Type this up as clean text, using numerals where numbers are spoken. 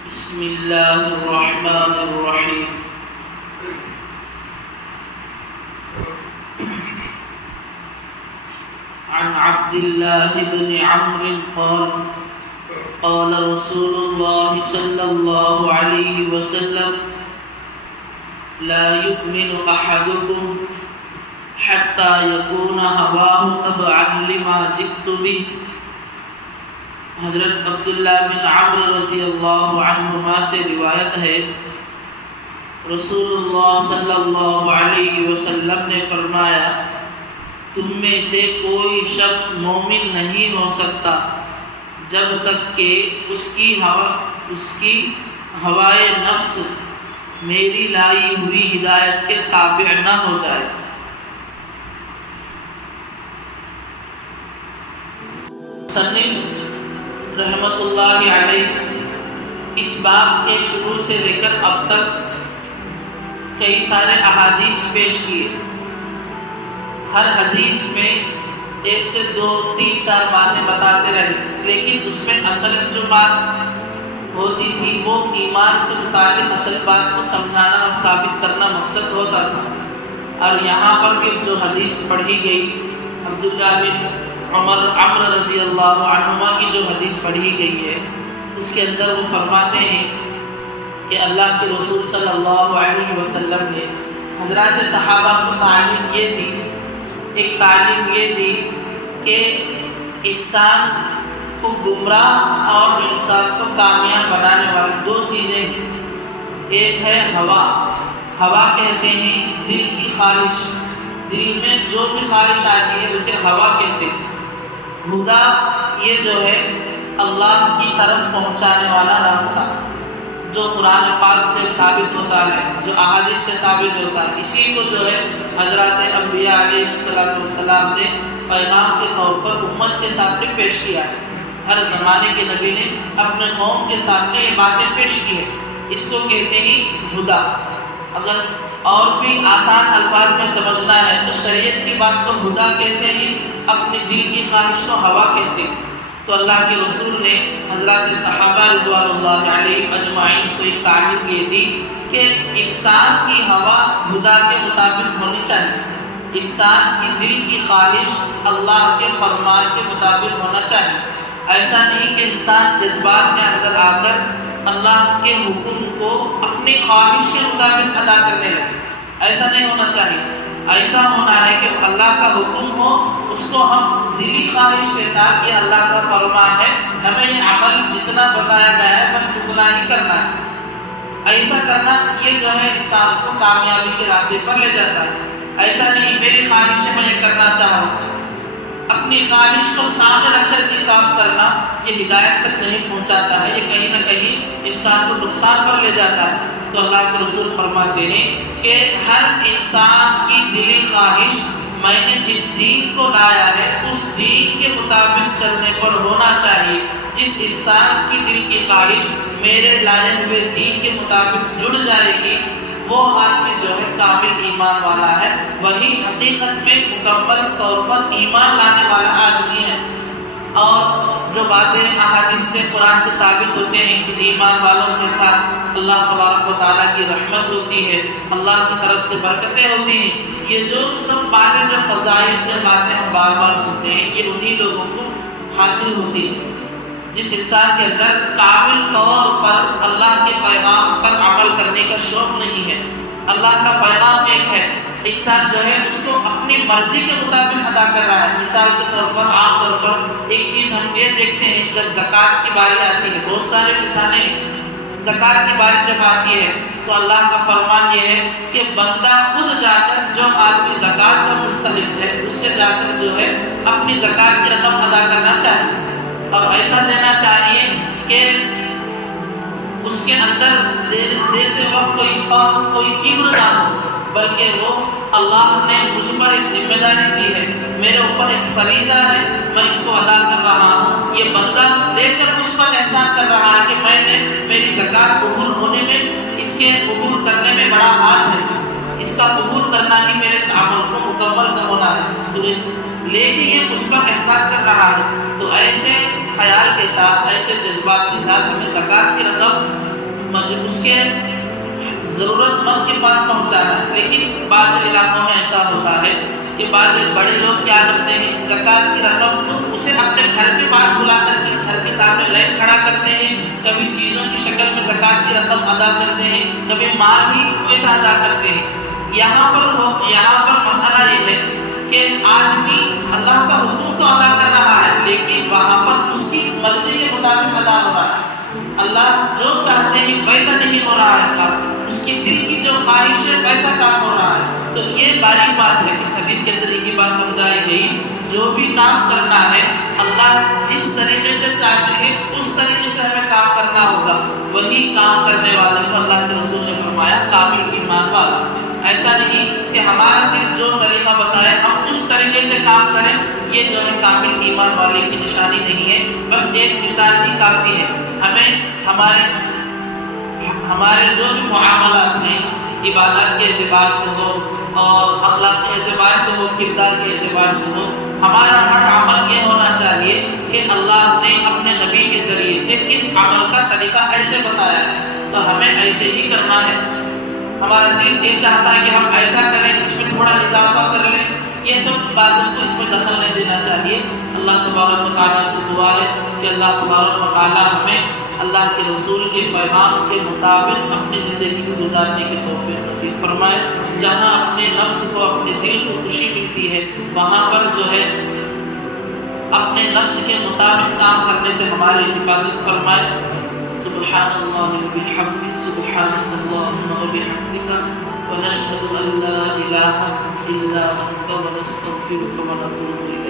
بسم اللہ الرحمن الرحیم عن عبد الله بن عمرو قال قال رسول الله صلى الله عليه وسلم لا يؤمن أحدكم حتى يكون هواه تبعا لما جئت به۔ حضرت عبداللہ بن عمرو رضی اللہ عنہما سے روایت ہے، رسول اللہ صلی اللہ علیہ وسلم نے فرمایا، تم میں سے کوئی شخص مومن نہیں ہو سکتا جب تک کہ اس کی ہوائے نفس میری لائی ہوئی ہدایت کے تابع نہ ہو جائے۔ مصنف رحمت اللہ علیہ اس باب کے شروع سے لے کر اب تک کئی سارے احادیث پیش کیے۔ ہر حدیث میں ایک سے دو تین چار باتیں بتاتے رہے، لیکن اس میں اصل جو بات ہوتی تھی وہ ایمان سے متعلق اصل بات کو سمجھانا اور ثابت کرنا مقصد ہوتا تھا۔ اور یہاں پر بھی جو حدیث پڑھی گئی عبداللہ بن عمرو رضی اللہ عنہما کی جو حدیث پڑھی گئی ہے، اس کے اندر وہ فرماتے ہیں کہ اللہ کے رسول صلی اللہ علیہ وسلم نے حضرات صحابہ کو تعلیم یہ دی، ایک تعلیم یہ دی کہ انسان کو گمراہ اور انسان کو کامیاب بنانے والی دو چیزیں ہیں۔ ایک ہے ہوا کہتے ہیں دل کی خواہش، دل میں جو بھی خواہش آتی ہے اسے ہوا کہتے ہیں۔ ہدا یہ جو ہے اللہ کی طرف پہنچانے والا راستہ، جو قرآن پاک سے ثابت ہوتا ہے، جو احادیث سے ثابت ہوتا ہے، اسی کو جو ہے حضرات انبیاء علیہ السلام نے پیغام کے طور پر امت کے سامنے پیش کیا ہے۔ ہر زمانے کے نبی نے اپنے قوم کے سامنے یہ باتیں پیش کی ہیں، اس کو کہتے ہیں ہدا۔ اگر اور بھی آسان الفاظ میں سمجھنا ہے تو شریعت کی بات کو ہدا کہتے ہیں، اپنی دل کی خواہش کو ہوا کہتے ہیں۔ تو اللہ کے رسول نے حضرات صحابہ رضوان اللہ علیہ اجمعین کو ایک تعلیم یہ دی کہ انسان کی ہوا ہدا کے مطابق ہونی چاہیے، انسان کی دل کی خواہش اللہ کے فرمان کے مطابق ہونا چاہیے۔ ایسا نہیں کہ انسان جذبات کے اندر آ کر اللہ کے حکم کو اپنی خواہش کے مطابق ادا کرنے لگے، ایسا نہیں ہونا چاہیے۔ ایسا ہونا ہے کہ اللہ کا حکم ہو، اس کو ہم دلی خواہش کے ساتھ، یہ اللہ کا فرمان ہے، ہمیں یہ عمل جتنا بتایا گیا ہے بس اتنا ہی کرنا ہے۔ ایسا کرنا یہ جو ہے انسان کو کامیابی کے راستے پر لے جاتا ہے۔ ایسا نہیں میری خواہش ہے میں یہ کرنا چاہوں، اپنی خواہش کو سامنے رکھ کر کے کام کرنا یہ ہدایت تک نہیں پہنچاتا ہے، یہ کہیں نہ کہیں انسان کو نقصان پر لے جاتا ہے۔ تو اللہ کے رسول فرماتے ہیں کہ ہر انسان کی دلی خواہش میں نے جس دین کو لایا ہے اس دین کے مطابق چلنے پر ہونا چاہیے۔ جس انسان کی دل کی خواہش میرے لائے ہوئے دین کے مطابق جڑ جائے گی وہ آدمی جو ہے کامل ایمان والا ہے، وہی حقیقت میں مکمل طور پر ایمان لانے والا آدمی ہے۔ اور جو باتیں احادیث سے قرآن سے ثابت ہوتے ہیں کہ ایمان والوں کے ساتھ اللہ تبارک و تعالیٰ کی رحمت ہوتی ہے، اللہ کی طرف سے برکتیں ہوتی ہیں، یہ جو سب باتیں، جو فضائل، جو باتیں ہم بار بار سنتے ہیں، یہ انہی لوگوں کو حاصل ہوتی ہیں جس انسان کے اندر کامل طور پر اللہ کے پیغام پر عمل کرنے کا شوق نہیں ہے۔ اللہ کا پیغام ایک ہے، انسان جو ہے اس کو اپنی مرضی کے مطابق ادا کر رہا ہے۔ مثال کے طور پر عام طور پر ایک چیز ہم یہ دیکھتے ہیں، جب زکوٰۃ کی باری آتی ہے، بہت سارے مثالیں، زکوٰۃ کی باری جب آتی ہے تو اللہ کا فرمان یہ ہے کہ بندہ خود جا کر، جو آدمی زکوٰۃ کا مستحق ہے، اسے جا کر جو ہے اپنی زکوٰۃ کی رقم ادا کرنا چاہیے، اور ایسا دینا چاہیے کہ اس کے اندر دیتے وقت کوئی فخر، کوئی کبر نہ ہو، بلکہ وہ اللہ نے مجھ پر ایک ذمہ داری دی ہے، میرے اوپر ایک فریضہ ہے، میں اس کو ادا کر رہا ہوں۔ یہ بندہ لے کر مجھ پر احسان کر رہا ہے کہ میں نے میری زکوٰۃ قبول ہونے میں، اس کے قبول کرنے میں بڑا ہاتھ ہے، اس کا قبول کرنا ہی میرے اس عمل کو مکمل ہونا ہے، تو لے کے یہ مجھ پر احسان کر رہا ہے۔ تو ایسے خیال کے ساتھ، ایسے جذبات کے ساتھ ہمیں زکوٰۃ کی رقم اس کے ضرورت مند کے پاس پہنچانا ہے. لیکن بعض علاقوں میں ایسا ہوتا ہے کہ بعض بڑے لوگ کیا کرتے ہیں، زکوٰۃ کی رقم کو اسے اپنے گھر کے پاس بلا کر کے گھر کے سامنے لائن کھڑا کرتے ہیں، کبھی چیزوں کی شکل میں زکوٰۃ کی رقم ادا کرتے ہیں، کبھی مال بھی ویسا ادا کرتے ہیں. یہاں پر مسئلہ یہ ہے کہ آدمی اللہ کا حکم تو ادا کر رہا ہے، لیکن وہاں پر اس کی مرضی کے مطابق ادا ہو رہا ہے. اللہ جو چاہتے ہیں ویسا نہیں ہو رہا ہے کام، اس کی دل کی جو خواہش ہے ویسا کام ہو رہا ہے. تو یہ باریک بات ہے. اس حدیث کے اندر یہ بات سمجھائی گئی، جو بھی کام کرنا ہے اللہ جس طریقے سے چاہتے ہیں اس طریقے سے ہمیں کام کرنا ہوگا. وہی کام کرنے والے کو اللہ کے رسول نے فرمایا کامل ایمان والا. ایسا نہیں کہ ہمارا دل جو طریقہ بتائے ہم اس طریقے سے کام کریں، یہ جو ہے کامل ایمان والے کی نشانی نہیں ہے. بس ایک مثال ہی کافی ہے. ہمیں ہمارے جو بھی معاملات ہیں، عبادات کے اعتبار سے ہو اور اخلاق کے اعتبار سے ہو، کردار کے اعتبار سے ہو، ہمارا ہر عمل یہ ہونا چاہیے کہ اللہ نے اپنے نبی کے ذریعے سے اس عمل کا طریقہ ایسے بتایا ہے تو ہمیں ایسے ہی کرنا ہے. ہمارا دل یہ چاہتا ہے کہ ہم ایسا کریں، اس میں تھوڑا اضافہ کر لیں، یہ سب باتوں کو اس میں دخل نہیں دینا چاہیے. اللہ تبارک و تعالیٰ سے دعا ہے کہ اللہ تبارک و تعالیٰ ہمیں اللہ کے رسول کے پیغام کے مطابق اپنی زندگی کو گزارنے کی توفیق نصیب فرمائے. جہاں اپنے نفس کو، اپنے دل کو خوشی ملتی ہے، وہاں پر جو ہے اپنے نفس کے مطابق کام کرنے سے ہماری حفاظت فرمائے. سبحان اللہ و بحمدہ، سبحانک اللہم و بحمدک، ونشہد ان لا الہ الا انت ونستغفرک ونتوب الیک.